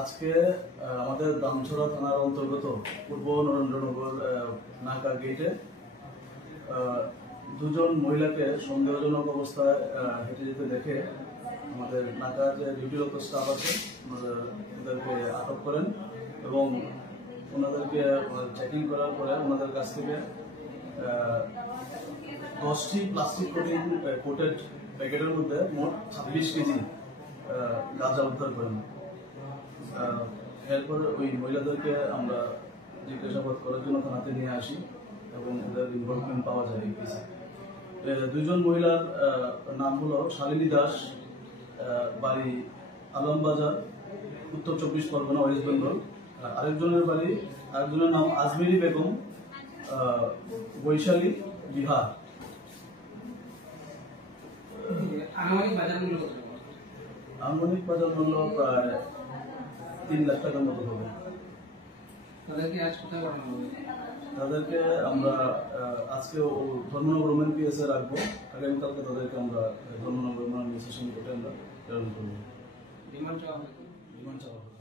আজকে আমাদের দামছড়া থানার অন্তর্গত পূর্ব নরেন্দ্রনগর নাকা গেটে দুজন মহিলাকে সন্দেহজনক অবস্থায় হেঁটে যেতে দেখে আমাদের নাকা যে ডিউটিরত স্টাফ আছে ওদেরকে আটক করেন এবং ওনাদেরকে চেকিং করার পরে ওনাদের কাছ থেকে 10টি প্লাস্টিক কোটেড প্যাকেটের মধ্যে মোট 26 কেজি গাঁজা উদ্ধার করেন। এরপরে ওই মহিলাদেরকে আমরা জিজ্ঞাসাবাদ করার জন্য থানাতে নিয়ে আসি এবং ওদের ইনভলভমেন্ট পাওয়া যায় এই কেসে। দুইজন মহিলার নাম হলো শালিনী দাস, বাড়ি আলমবাজার, উত্তর 24 পরগনা, ওয়েস্ট বেঙ্গল। আরেকজনের নাম আজমেরি বেগম, বৈশালী, বিহার। আনুমানিক বাজার মূল্য প্রায় 3 লাখ টাকার মতো হবে। তাদেরকে আমরা আজকে ধর্মনগর ওমেন পিএসএ রাখবো, আগামীকালকে তাদেরকে আমরা ধর্মনগর ওমেন স্টেশন কোর্টে আমরা প্রেরণ করবো। রিমান্ড চাওয়া হবে।